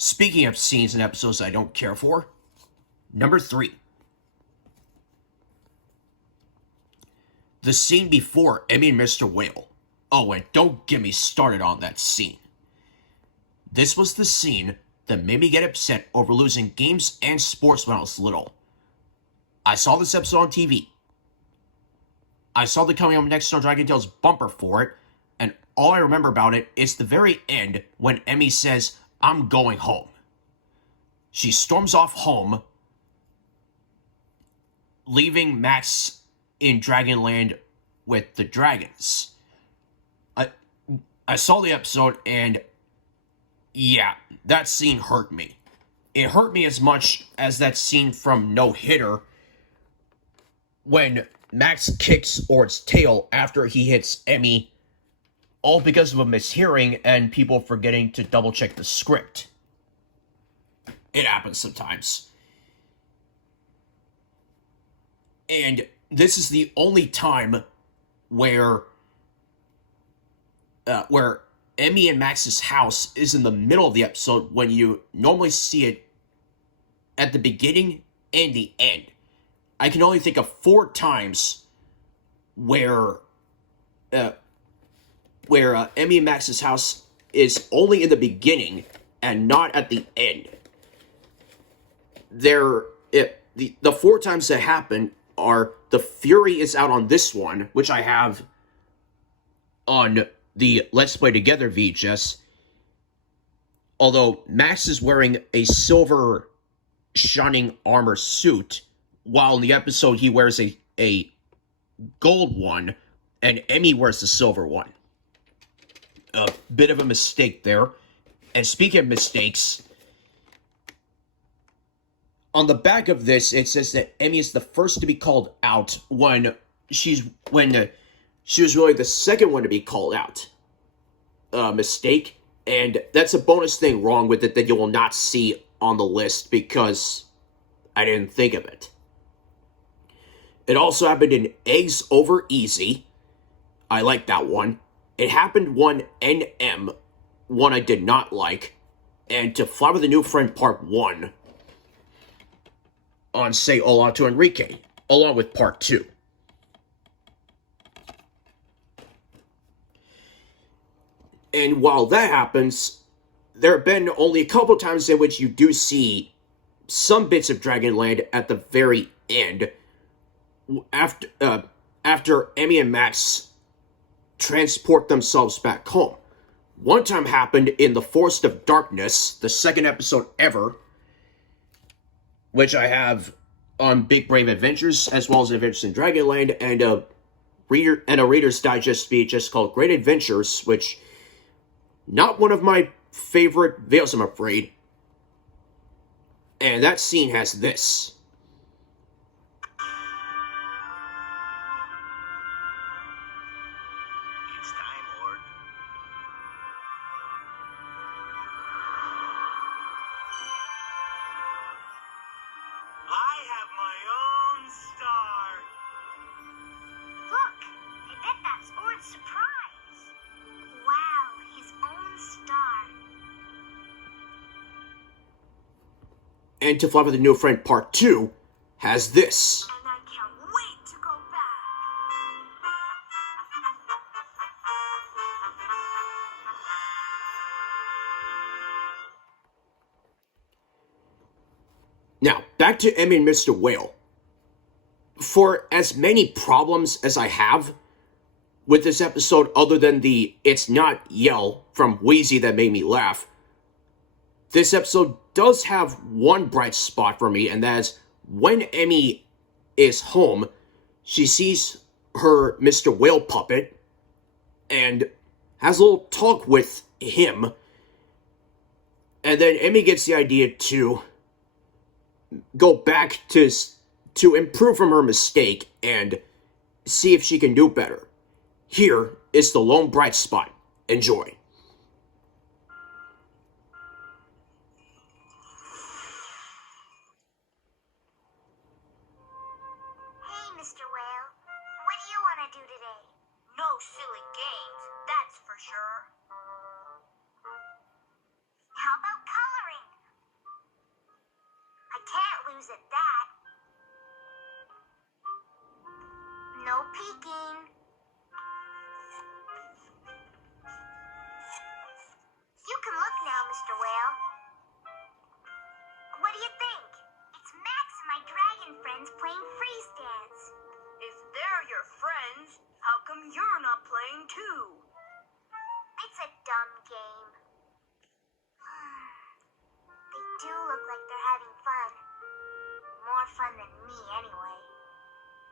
Speaking of scenes and episodes I don't care for, number 3. The scene before Emmy and Mr. Whale. Oh, and don't get me started on that scene. This was the scene that made me get upset over losing games and sports when I was little. I saw this episode on TV. I saw the Coming Up Next on Dragon Tales bumper for it, and all I remember about it is the very end when Emmy says, "I'm going home." She storms off home, leaving Max in Dragonland with the dragons. I saw the episode, and yeah, that scene hurt me. It hurt me as much as that scene from No Hitter when Max kicks Ord's tail after he hits Emmy, all because of a mishearing and people forgetting to double check the script. It happens sometimes. And this is the only time where Emmy and Max's house is in the middle of the episode when you normally see it at the beginning and the end. I can only think of 4 times where Emmy and Max's house is only in the beginning and not at the end. The 4 times that happen are the Fury is out on this one, which I have on the Let's Play Together VHS. Although Max is wearing a silver shining armor suit, while in the episode he wears a gold one, and Emmy wears the silver one. A bit of a mistake there. And speaking of mistakes, on the back of this, it says that Emmy is the first to be called out when she was really the second one to be called out. Mistake. And that's a bonus thing wrong with it that you will not see on the list because I didn't think of it. It also happened in Eggs Over Easy. I like that one. It happened one NM, one I did not like, and To Fly With a New Friend Part 1 on Say Hola to Enrique, along with Part 2. And while that happens, there have been only a couple times in which you do see some bits of Dragonland at the very end, after Emmy and Max transport themselves back home. One time happened in The Forest of Darkness, the second episode ever, which I have on Big Brave Adventures, as well as Adventures in Dragonland, and a Reader's Digest speed just called Great Adventures, which, not one of my favorite videos, I'm afraid. And that scene has this. It's time, Lord. I have my own star. Look, I bet that's Ord's surprise. Wow, his own star. And To Fly With a New Friend Part 2 has this. And I can't wait to go back. Now, back to Emmy and Mr. Whale. For as many problems as I have with this episode, other than the "it's not" yell from Wheezy that made me laugh, this episode does have one bright spot for me, and that is when Emmy is home, she sees her Mr. Whale puppet and has a little talk with him, and then Emmy gets the idea to go back to improve from her mistake and see if she can do better. Here is the lone bright spot. Enjoy. Hey, Mr. Whale. What do you want to do today? No silly games, that's for sure. How about coloring? eyes at that. No peeking. You can look now, Mr. Whale. What do you think? It's Max and my dragon friends playing freeze dance. If they're your friends, how come you're not playing too? It's a dumb game. They do look like they're having fun. More fun than me, anyway.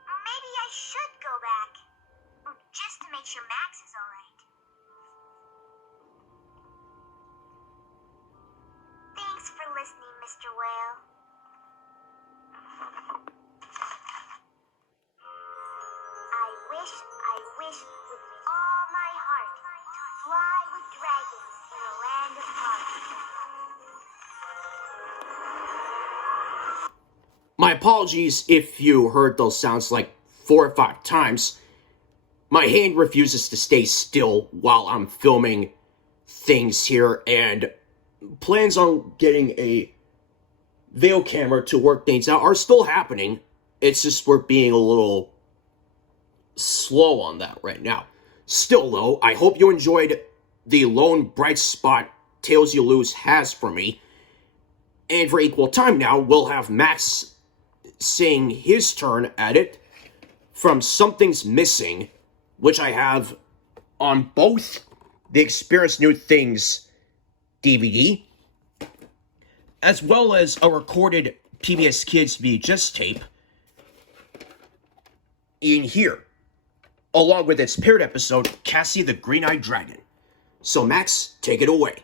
Maybe I should go back. Just to make sure Max is alright. Thanks for listening, Mr. Whale. I wish with all my heart to fly with dragons in a land of parties. My apologies if you heard those sounds like 4 or 5 times. My hand refuses to stay still while I'm filming things here, and plans on getting a video camera to work things out are still happening. It's just we're being a little slow on that right now. Still though, I hope you enjoyed the lone bright spot Tales You Lose has for me. And for equal time now, we'll have Max saying his turn at it from Something's Missing, which I have on both the Experience New Things DVD, as well as a recorded PBS Kids VHS tape in here, along with its paired episode, Cassie the Green-Eyed Dragon. So Max, take it away.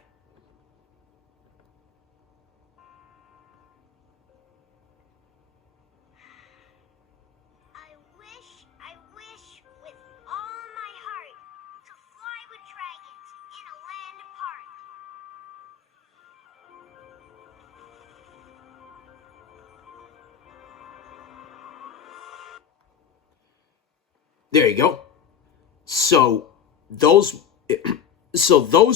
I wish with all my heart to fly with dragons in a land apart. There you go. So those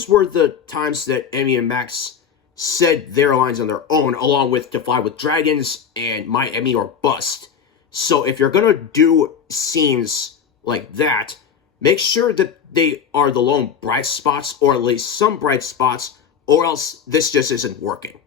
were the times that Emmy and Max said their lines on their own, along with To Fly with Dragons and My Emmy or Bust. So if you're gonna do scenes like that, make sure that they are the lone bright spots, or at least some bright spots, or else this just isn't working.